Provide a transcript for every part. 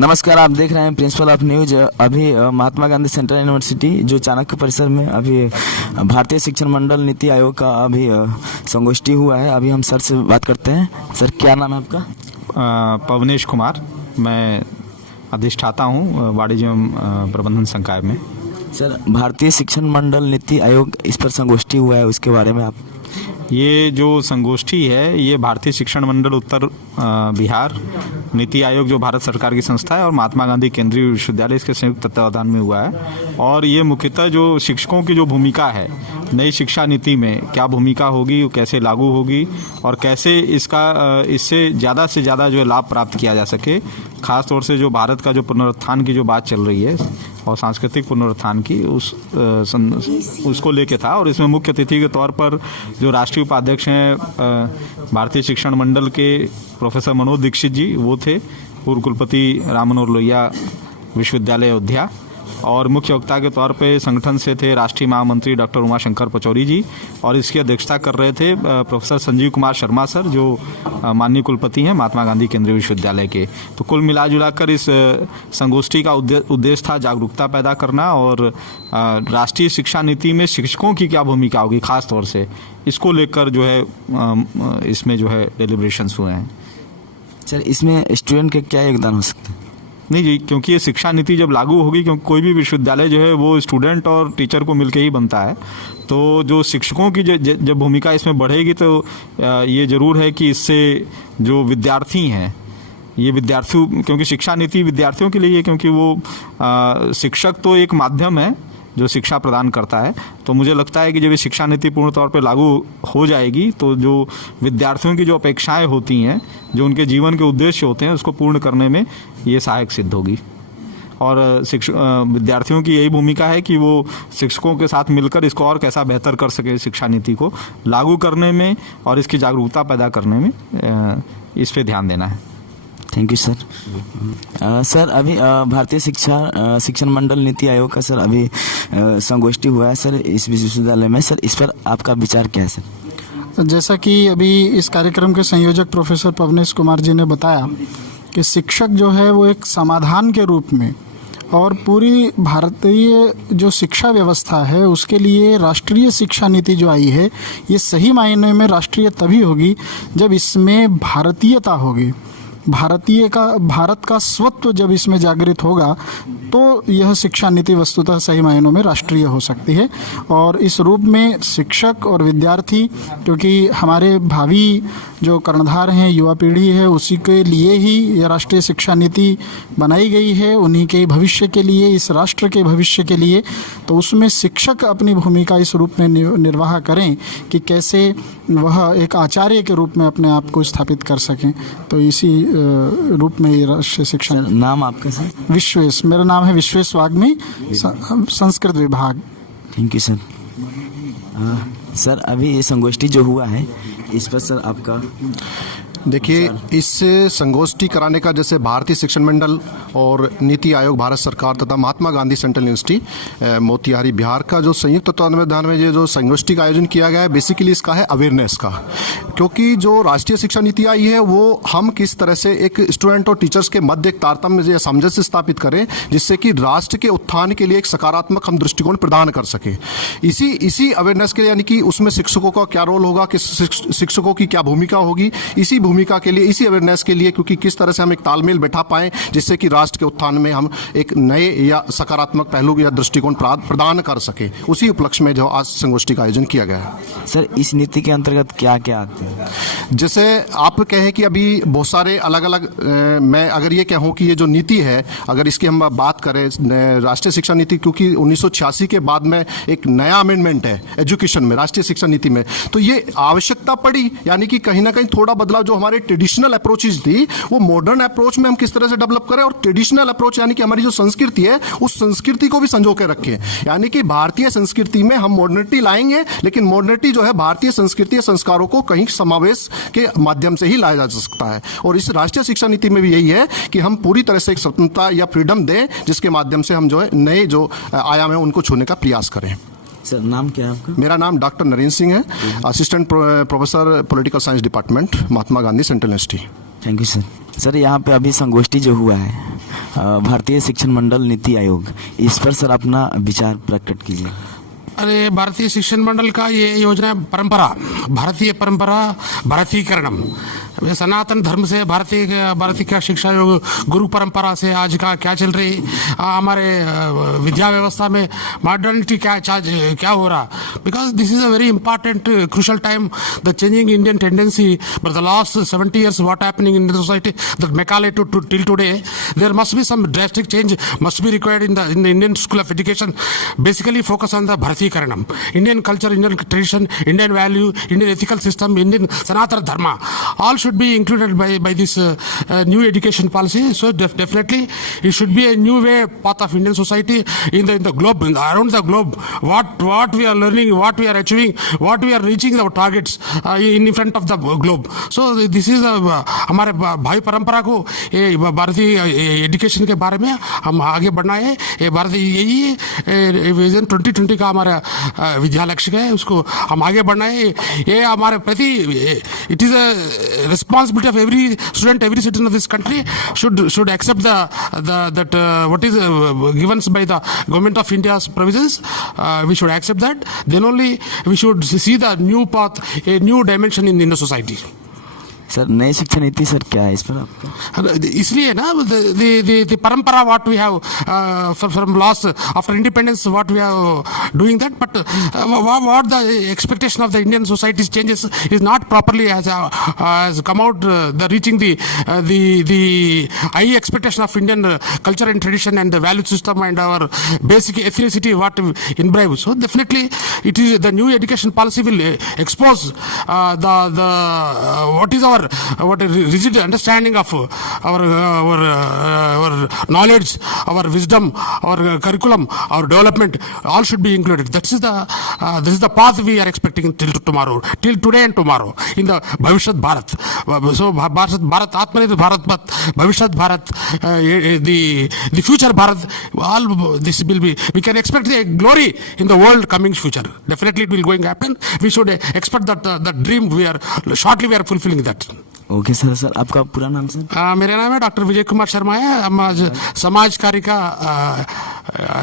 नमस्कार, आप देख रहे हैं प्रिंसिपल ऑफ न्यूज। अभी महात्मा गांधी सेंट्रल यूनिवर्सिटी जो चाणक्य परिसर में अभी भारतीय शिक्षण मंडल नीति आयोग का अभी संगोष्ठी हुआ है। अभी हम सर से बात करते हैं। सर, क्या नाम है आपका? पवनेश कुमार, मैं अधिष्ठाता हूँ वाणिज्य एवं प्रबंधन संकाय में। सर, भारतीय शिक्षण मंडल नीति आयोग इस पर संगोष्ठी हुआ है, उसके बारे में आप? ये जो संगोष्ठी है ये भारतीय शिक्षण मंडल उत्तर बिहार, नीति आयोग जो भारत सरकार की संस्था है और महात्मा गांधी केंद्रीय विश्वविद्यालय इसके संयुक्त तत्वावधान में हुआ है। और ये मुख्यतः जो शिक्षकों की जो भूमिका है नई शिक्षा नीति में, क्या भूमिका होगी, कैसे लागू होगी और कैसे इससे ज़्यादा से ज़्यादा जो लाभ प्राप्त किया जा सके, खास तौर से जो भारत का जो पुनरुत्थान की जो बात चल रही है और सांस्कृतिक पुनरुत्थान की उसको लेके था। और इसमें मुख्य अतिथि के तौर पर जो राष्ट्रीय उपाध्यक्ष हैं भारतीय शिक्षण मंडल के प्रोफेसर मनोज दीक्षित जी, वो थे। पूर्व कुलपति राम मनोहर लोहिया विश्वविद्यालय अयोध्या। और मुख्य वक्ता के तौर पे संगठन से थे राष्ट्रीय महामंत्री डॉक्टर उमाशंकर पचौरी जी। और इसकी अध्यक्षता कर रहे थे प्रोफेसर संजीव कुमार शर्मा सर, जो माननीय कुलपति हैं महात्मा गांधी केंद्रीय विश्वविद्यालय के। तो कुल मिलाजुलाकर इस संगोष्ठी का उद्देश्य था जागरूकता पैदा करना और राष्ट्रीय शिक्षा नीति में शिक्षकों की क्या भूमिका होगी, खास तौर से इसको लेकर जो है इसमें जो है डेलिब्रेशंस हुए हैं। सर, इसमें स्टूडेंट के क्या योगदान हो सकते हैं? नहीं जी, क्योंकि ये शिक्षा नीति जब लागू होगी, क्योंकि कोई भी विश्वविद्यालय जो है वो स्टूडेंट और टीचर को मिलकर ही बनता है, तो जो शिक्षकों की जब भूमिका इसमें बढ़ेगी तो ये ज़रूर है कि इससे जो विद्यार्थी हैं, ये विद्यार्थी, क्योंकि शिक्षा नीति विद्यार्थियों के लिए है, क्योंकि वो शिक्षक तो एक माध्यम है जो शिक्षा प्रदान करता है। तो मुझे लगता है कि जब ये शिक्षा नीति पूर्ण तौर पे लागू हो जाएगी तो जो विद्यार्थियों की जो अपेक्षाएं होती हैं, जो उनके जीवन के उद्देश्य होते हैं, उसको पूर्ण करने में ये सहायक सिद्ध होगी। और विद्यार्थियों की यही भूमिका है कि वो शिक्षकों के साथ मिलकर इसको और कैसा बेहतर कर सके, शिक्षा नीति को लागू करने में और इसकी जागरूकता पैदा करने में इस पर ध्यान देना है। Thank you sir. सर, अभी भारतीय शिक्षण मंडल नीति आयोग का सर अभी संगोष्ठी हुआ है सर इस विश्वविद्यालय में। सर, इस पर आपका विचार क्या है सर? जैसा कि अभी इस कार्यक्रम के संयोजक प्रोफेसर पवनेश कुमार जी ने बताया कि शिक्षक जो है वो एक समाधान के रूप में और पूरी भारतीय जो शिक्षा व्यवस्था है उसके लिए राष्ट्रीय शिक्षा नीति जो आई है, ये सही मायने में राष्ट्रीय तभी होगी जब इसमें भारतीयता होगी। भारत का स्वत्व जब इसमें जागृत होगा तो यह शिक्षा नीति वस्तुतः सही मायनों में राष्ट्रीय हो सकती है। और इस रूप में शिक्षक और विद्यार्थी, क्योंकि हमारे भावी जो कर्णधार हैं, युवा पीढ़ी है, उसी के लिए ही यह राष्ट्रीय शिक्षा नीति बनाई गई है, उन्हीं के भविष्य के लिए, इस राष्ट्र के भविष्य के लिए। तो उसमें शिक्षक अपनी भूमिका इस रूप में निर्वाह करें कि कैसे वह एक आचार्य के रूप में अपने आप को स्थापित कर सकें। तो इसी रूप में ये राष्ट्रीय शिक्षा। नाम आपका सर? विश्वेश, मेरा नाम है विश्वेश वाग्मी, संस्कृत विभाग। Thank you sir. सर, अभी ये संगोष्ठी जो हुआ है इस पर सर आपका? देखिए, इस संगोष्ठी कराने का, जैसे भारतीय शिक्षण मंडल और नीति आयोग भारत सरकार तथा महात्मा गांधी सेंट्रल यूनिवर्सिटी मोतिहारी बिहार का जो संयुक्त तत्वावधान में ये जो संगोष्ठी का आयोजन किया गया है, बेसिकली इसका है अवेयरनेस का। क्योंकि जो राष्ट्रीय शिक्षा नीति आई है वो हम किस तरह से एक स्टूडेंट और टीचर्स के मध्य एक तारतम्य या सामंजस्य स्थापित करें, जिससे कि राष्ट्र के उत्थान के लिए एक सकारात्मक हम दृष्टिकोण प्रदान कर सकें। इसी अवेयरनेस के लिए, यानी कि उसमें शिक्षकों का क्या रोल होगा, कि शिक्षकों की क्या भूमिका होगी, इसी भूमिका के लिए, इसी अवेयरनेस के लिए, क्योंकि किस तरह से हम एक तालमेल बैठा पाएं जिससे कि राष्ट्र के उत्थान में हम एक नए या सकारात्मक पहलू या दृष्टिकोण प्रदान कर सके, उसी उपलक्ष्य में जो आज संगोष्ठी का आयोजन किया गया है। सर, इस नीति के अंतर्गत क्या क्या आते हैं? जैसे आप कहें कि अभी बहुत सारे अलग अलग, मैं अगर ये कहूँ कि ये जो नीति है, अगर इसकी हम बात करें राष्ट्रीय शिक्षा नीति, क्योंकि 1986 के बाद में एक नया अमेंडमेंट है एजुकेशन में, राष्ट्रीय शिक्षा नीति में, तो ये आवश्यकता पड़ी, यानी कि कहीं ना कहीं थोड़ा बदलाव, जो हमारे ट्रेडिशनल अप्रोचेज थी वो मॉडर्न अप्रोच में हम किस तरह से डेवलप करें, और ट्रेडिशनल अप्रोच यानी कि हमारी जो संस्कृति है उस संस्कृति को भी संजो के रखें। यानी कि भारतीय संस्कृति में हम मॉडर्निटी लाएंगे, लेकिन मॉडर्निटी जो है भारतीय संस्कृति या संस्कारों को कहीं समावेश के माध्यम से ही लाया जा सकता है। और इस राष्ट्रीय शिक्षा नीति में भी यही है कि हम पूरी तरह से एक स्वतंत्रता या फ्रीडम दें, जिसके माध्यम से हम जो है नए जो आयाम है उनको छूने का प्रयास करें। सर, नाम क्या है आपका? मेरा नाम डॉक्टर नरेंद्र सिंह है, assistant professor political science department, Mahatma Gandhi central university. Thank you sir. Sir, यहाँ पे अभी संगोष्ठी जो हुआ है भारतीय शिक्षण मंडल नीति आयोग, इस पर सर अपना विचार प्रकट कीजिए। अरे भारतीय शिक्षण मंडल का ये योजना परंपरा, भारतीय परंपरा, भारतीयकरणम, सनातन धर्म से भारतीय का शिक्षा योग गुरु परंपरा से आज का क्या चल रही हमारे विद्या व्यवस्था में मॉडर्निटी क्या हो रहा, because this is a very important crucial time, the changing Indian tendency for the last 70 years what happening in the society that Macaulay to till today, there must be some drastic change must be required in the Indian school of education, basically focus on the Bharatiyakarnam, Indian culture, Indian tradition, Indian value, Indian ethical system, Indian Sanatana Dharma, all should be included by this new education policy. So definitely it should be a new way path of Indian society in the globe, around the globe, what we are learning, what we are achieving, what we are reaching our targets in front of the globe. So this is हमारे भावी परंपरा को ये भारतीय education के बारे में हम आगे बढ़ना है। ये भारतीय यही विजन 2020 का हमारा विद्या लक्ष्य है, उसको हम आगे बढ़ना है। ये हमारे प्रति it is a responsibility of every student, every citizen of this country should accept that what is given by the government of India's provisions. We should accept that. Then only we should see the new path, a new dimension in the society. Sir नई शिक्षा नीति sir क्या है इस पर आपका? इसलिए ना the परंपरा what we have from last after independence what we are doing that, but what the expectation of the Indian society's changes is not properly has come out, the reaching the high expectation of Indian culture and tradition and the value system and our basic ethnicity what imbibe. So definitely it is the new education policy will expose what is our rigid understanding of our knowledge, our wisdom, our curriculum, our development, all should be included. This is the path we are expecting till today and tomorrow in the Bhavishyat Bharat. So Bharat Atmanirbhar Bharat, Bhavishyat Bharat, the future Bharat, all this will be, we can expect a glory in the world coming future. Definitely it will going to happen. We should expect that dream we are fulfilling that. Okay sir आपका पूरा नाम sir? मेरा नाम है doctor Vijay Kumar Sharma है, हम आज समाज कार्य का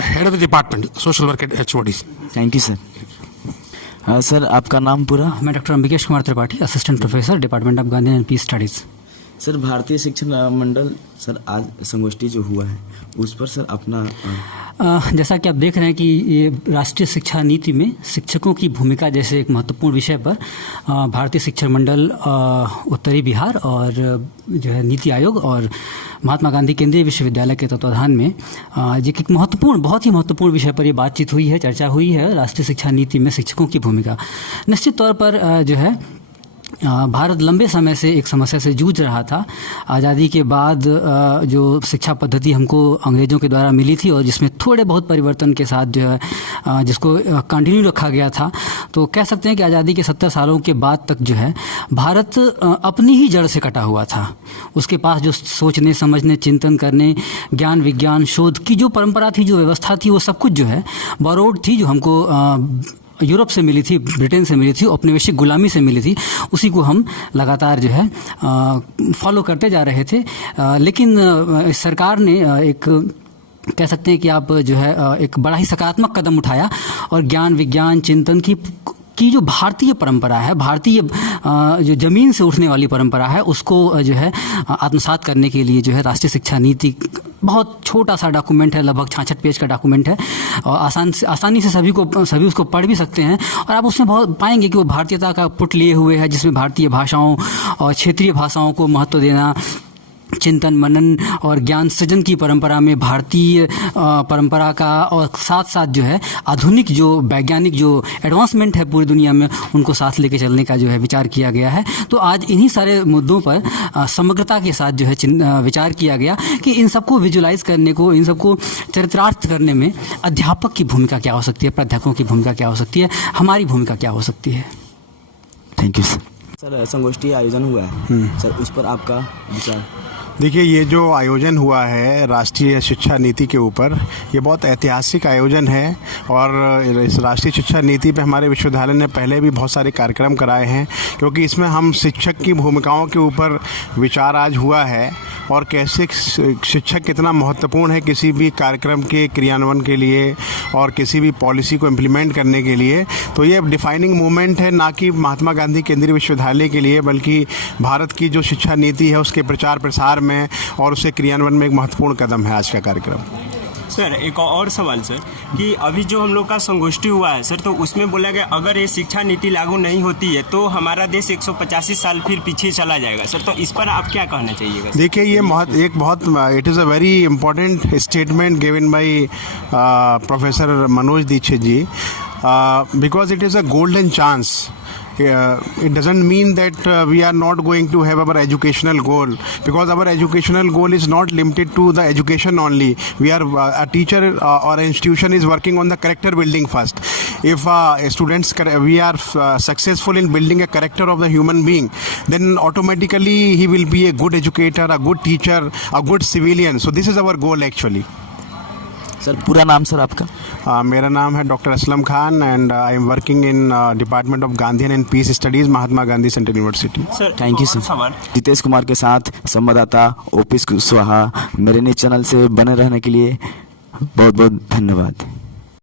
head of the department social work HOD। Thank you sir. Sir आपका नाम पूरा? मैं doctor Ambikesh Kumar Tripathi, assistant professor, department of Gandhi and peace studies. Sir Bharatiya Shikshan Mandal sir आज संगोष्ठी जो हुआ है उस पर सर अपना जैसा कि आप देख रहे हैं कि ये राष्ट्रीय शिक्षा नीति में शिक्षकों की भूमिका जैसे एक महत्वपूर्ण विषय पर भारतीय शिक्षण मंडल उत्तरी बिहार और जो है नीति आयोग और महात्मा गांधी केंद्रीय विश्वविद्यालय के तत्वाधान में एक महत्वपूर्ण, बहुत ही महत्वपूर्ण विषय पर ये बातचीत हुई है, चर्चा हुई है, राष्ट्रीय शिक्षा नीति में शिक्षकों की भूमिका। निश्चित तौर पर जो है भारत लंबे समय से एक समस्या से जूझ रहा था। आज़ादी के बाद जो शिक्षा पद्धति हमको अंग्रेज़ों के द्वारा मिली थी और जिसमें थोड़े बहुत परिवर्तन के साथ जो है जिसको कंटिन्यू रखा गया था, तो कह सकते हैं कि आज़ादी के 70 सालों के बाद तक जो है भारत अपनी ही जड़ से कटा हुआ था। उसके पास जो सोचने, समझने, चिंतन करने, ज्ञान विज्ञान शोध की जो परंपरा थी, जो व्यवस्था थी, वो सब कुछ जो है बोरोड थी, जो हमको यूरोप से मिली थी, ब्रिटेन से मिली थी, औपनिवेशिक गुलामी से मिली थी। उसी को हम लगातार जो है फॉलो करते जा रहे थे। लेकिन सरकार ने एक कह सकते हैं कि आप जो है एक बड़ा ही सकारात्मक कदम उठाया और ज्ञान विज्ञान चिंतन की जो भारतीय परंपरा है, भारतीय जो ज़मीन से उठने वाली परंपरा है, उसको जो है आत्मसात करने के लिए जो है राष्ट्रीय शिक्षा नीति बहुत छोटा सा डॉक्यूमेंट है, लगभग 66 पेज का डॉक्यूमेंट है और आसानी से सभी उसको पढ़ भी सकते हैं। और आप उसमें बहुत पाएंगे कि वो भारतीयता का पुट लिए हुए है, जिसमें भारतीय भाषाओं और क्षेत्रीय भाषाओं को महत्व देना, चिंतन मनन और ज्ञान सृजन की परंपरा में भारतीय परंपरा का और साथ साथ जो है आधुनिक जो वैज्ञानिक जो एडवांसमेंट है पूरी दुनिया में, उनको साथ लेके चलने का जो है विचार किया गया है। तो आज इन्हीं सारे मुद्दों पर समग्रता के साथ जो है विचार किया गया कि इन सबको विजुलाइज करने को, इन सबको चरित्रार्थ करने में अध्यापक की भूमिका क्या हो सकती है, प्राध्यापकों की भूमिका क्या हो सकती है, हमारी भूमिका क्या हो सकती है। Thank you sir. सर संगोष्ठी आयोजन हुआ है सर, उस पर आपका विचार? देखिए, ये जो आयोजन हुआ है राष्ट्रीय शिक्षा नीति के ऊपर, ये बहुत ऐतिहासिक आयोजन है और इस राष्ट्रीय शिक्षा नीति पे हमारे विश्वविद्यालय ने पहले भी बहुत सारे कार्यक्रम कराए हैं, क्योंकि इसमें हम शिक्षक की भूमिकाओं के ऊपर विचार आज हुआ है और कैसे शिक्षक कितना महत्वपूर्ण है किसी भी कार्यक्रम के क्रियान्वयन के लिए और किसी भी पॉलिसी को इम्प्लीमेंट करने के लिए। तो ये डिफाइनिंग मोमेंट है, ना कि महात्मा गांधी केंद्रीय विश्वविद्यालय के लिए, बल्कि भारत की जो शिक्षा नीति है उसके प्रचार प्रसार में और उसे क्रियान्वयन में एक महत्वपूर्ण कदम है आज का कार्यक्रम। सर, एक और सवाल सर, कि अभी जो हम लोग का संगोष्ठी हुआ है सर, तो उसमें बोला गया अगर ये शिक्षा नीति लागू नहीं होती है तो हमारा देश 185 साल फिर पीछे चला जाएगा सर, तो इस पर आप क्या कहना चाहिएगा? देखिए, ये it is a very important statement given by professor Manoj Dikshit ji, because it is a golden chance. It doesn't mean that we are not going to have our educational goal, because our educational goal is not limited to the education only. We are a teacher or an institution is working on the character building first. If we are successful in building a character of the human being, then automatically he will be a good educator, a good teacher, a good civilian. So this is our goal actually. Sir, पूरा नाम sir आपका? मेरा नाम है doctor Aslam Khan and I am working in department of Gandhian and peace studies, Mahatma Gandhi central university. Sir, thank you sir. Jitesh Kumar के साथ संवाददाता OP Kushwaha. मेरे न्यूज़ चैनल से बने रहने के लिए बहुत बहुत धन्यवाद.